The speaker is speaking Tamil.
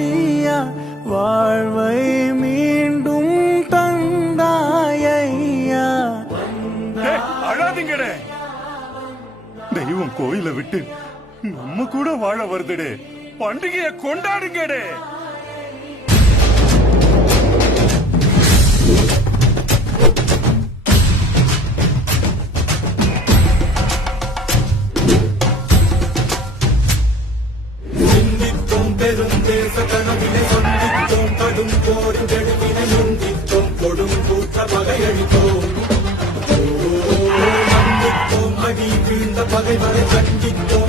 ஐயா வாழ்வை மீண்டும் தந்தாயையா அழாதீங்கடே. தெய்வம் கோயில விட்டு நம்ம கூட வாழ வருதுடே. பண்டிகையை கொண்டாடுங்கடே. சிந்தித்தோம் பெருந்தேச கனவினை சந்தித்தோம் கடும் போரின் எழுவினை முந்தித்தோம் கொடும் கூட்ட பகையளித்தோம் ஓ, அடி வீழ்ந்த பகைவரை கண்டித்தோம்